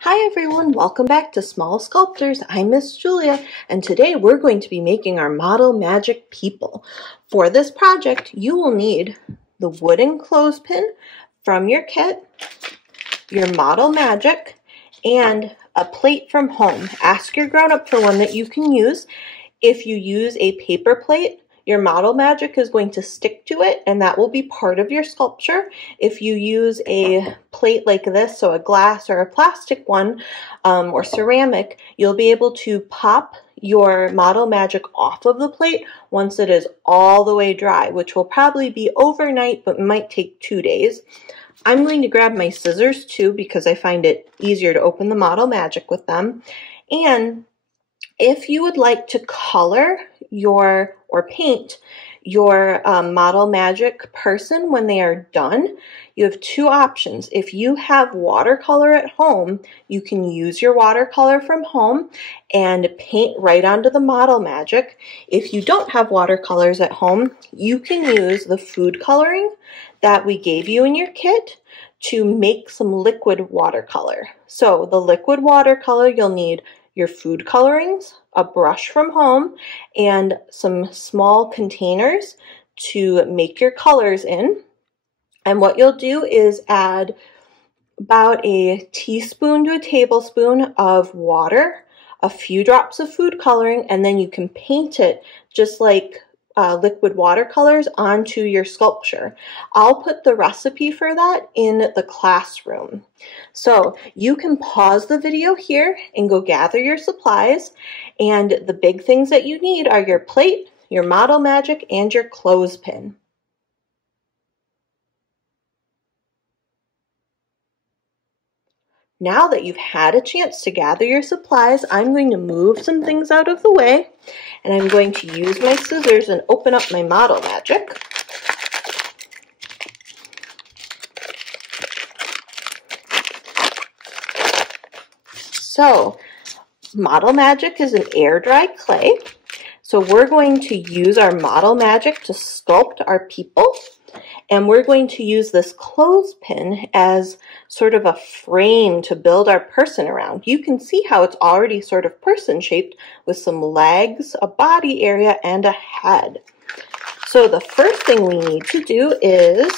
Hi everyone, welcome back to Small Sculptors. I'm Miss Julia, and today we're going to be making our model magic people. For this project, you will need the wooden clothespin from your kit, your model magic, and a plate from home. Ask your grown-up for one that you can use. If you use a paper plate, your model magic is going to stick to it, and that will be part of your sculpture. If you use a plate like this, so a glass or a plastic one, or ceramic, you'll be able to pop your model magic off of the plate once it is all the way dry, which will probably be overnight, but might take 2 days. I'm going to grab my scissors too because I find it easier to open the model magic with them. And if you would like to color or paint your model magic person when they are done, you have two options. If you have watercolor at home, you can use your watercolor from home and paint right onto the model magic. If you don't have watercolors at home, you can use the food coloring that we gave you in your kit to make some liquid watercolor. So the liquid watercolor, you'll need your food colorings, a brush from home, and some small containers to make your colors in. And what you'll do is add about a teaspoon to a tablespoon of water, a few drops of food coloring, and then you can paint it just like liquid watercolors onto your sculpture. I'll put the recipe for that in the classroom. So you can pause the video here and go gather your supplies. And the big things that you need are your plate, your model magic, and your clothespin. Now that you've had a chance to gather your supplies, I'm going to move some things out of the way, and I'm going to use my scissors and open up my model magic. So, model magic is an air-dry clay, so we're going to use our model magic to sculpt our people. And we're going to use this clothespin as sort of a frame to build our person around. You can see how it's already sort of person shaped with some legs, a body area, and a head. So the first thing we need to do is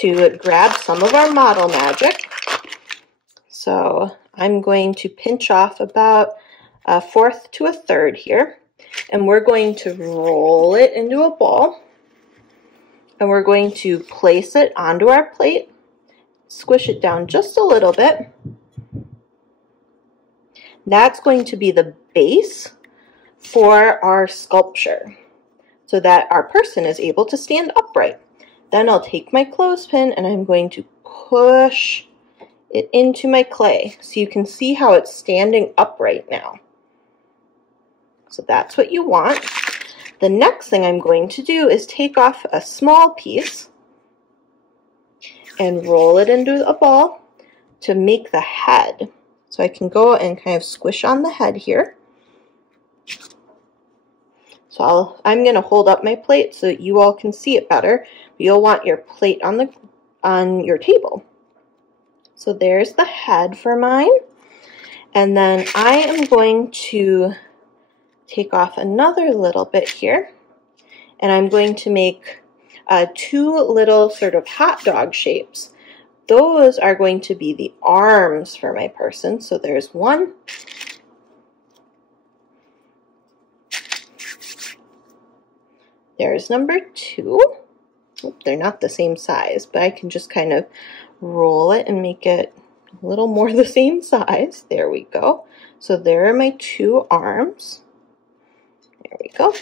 to grab some of our model magic. So I'm going to pinch off about a fourth to a third here. And we're going to roll it into a ball. And we're going to place it onto our plate, squish it down just a little bit. That's going to be the base for our sculpture so that our person is able to stand upright. Then I'll take my clothespin and I'm going to push it into my clay so you can see how it's standing upright now. So that's what you want. The next thing I'm going to do is take off a small piece and roll it into a ball to make the head. So I can go and kind of squish on the head here. So I'm going to hold up my plate so that you all can see it better. You'll want your plate on your table. So there's the head for mine. And then I am going to take off another little bit here, and I'm going to make two little sort of hot dog shapes. Those are going to be the arms for my person. So there's one. There's number two. Oop, they're not the same size, but I can just kind of roll it and make it a little more the same size. There we go. So there are my two arms. There we go.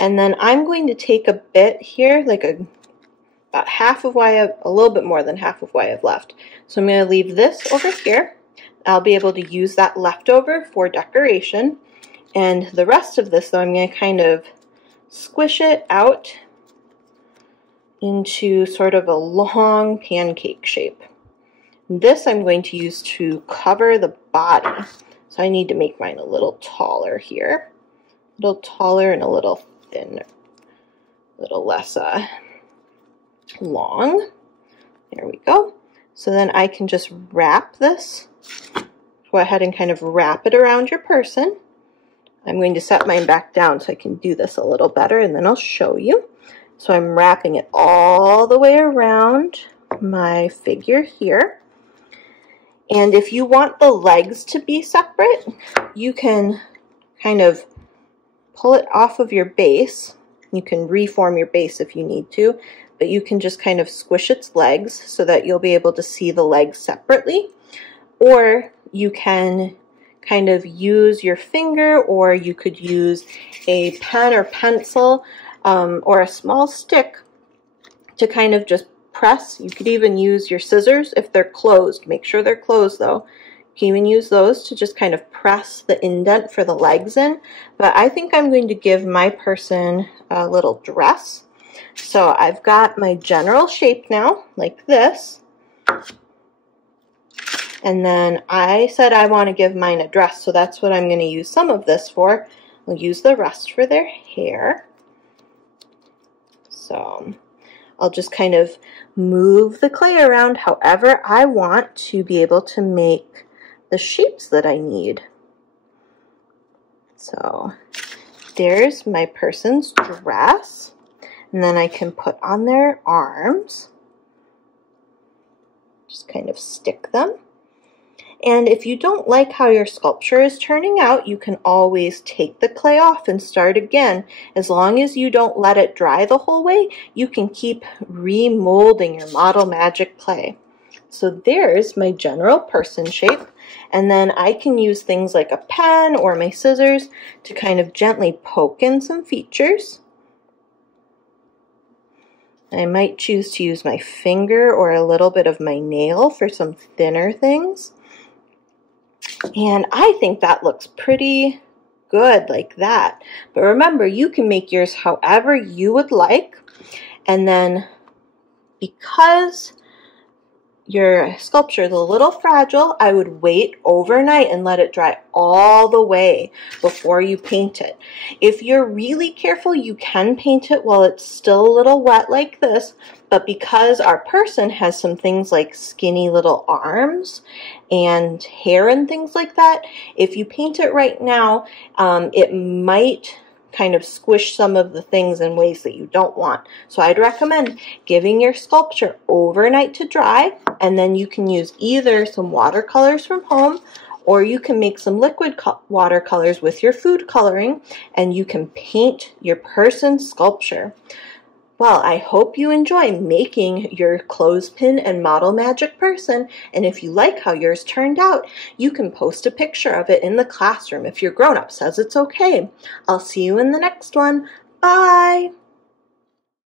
And then I'm going to take a bit here, like about half of what I have, a little bit more than half of what I have left. So I'm going to leave this over here. I'll be able to use that leftover for decoration. And the rest of this, though, I'm going to kind of squish it out into sort of a long pancake shape. This I'm going to use to cover the body. So I need to make mine a little taller here. A little taller and a little thinner, a little less long. There we go. So then I can just wrap this go ahead and kind of wrap it around your person. I'm going to set mine back down so I can do this a little better, and then I'll show you. So I'm wrapping it all the way around my figure here. And if you want the legs to be separate, you can kind of pull it off of your base. You can reform your base if you need to, but you can just kind of squish its legs so that you'll be able to see the legs separately. Or you can kind of use your finger, or you could use a pen or pencil or a small stick to kind of just press. You could even use your scissors if they're closed. Make sure they're closed though. You can even use those to just kind of press the indent for the legs in. But I think I'm going to give my person a little dress. So I've got my general shape now, like this. And then I said I want to give mine a dress, so that's what I'm going to use some of this for. We'll use the rest for their hair. So I'll just kind of move the clay around however I want to be able to make the shapes that I need. So there's my person's dress. And then I can put on their arms. Just kind of stick them. And if you don't like how your sculpture is turning out, you can always take the clay off and start again. As long as you don't let it dry the whole way, you can keep remolding your Model Magic clay. So there's my general person shape. And then I can use things like a pen or my scissors to kind of gently poke in some features. I might choose to use my finger or a little bit of my nail for some thinner things. And I think that looks pretty good like that. But remember, you can make yours however you would like. And then because your sculpture is a little fragile, I would wait overnight and let it dry all the way before you paint it. If you're really careful, you can paint it while it's still a little wet like this, but because our person has some things like skinny little arms and hair and things like that, if you paint it right now, it might kind of squish some of the things in ways that you don't want. So I'd recommend giving your sculpture overnight to dry, and then you can use either some watercolors from home, or you can make some liquid watercolors with your food coloring, and you can paint your person's sculpture. Well, I hope you enjoy making your clothespin and Model Magic person, and if you like how yours turned out, you can post a picture of it in the classroom if your grown-up says it's okay. I'll see you in the next one. Bye!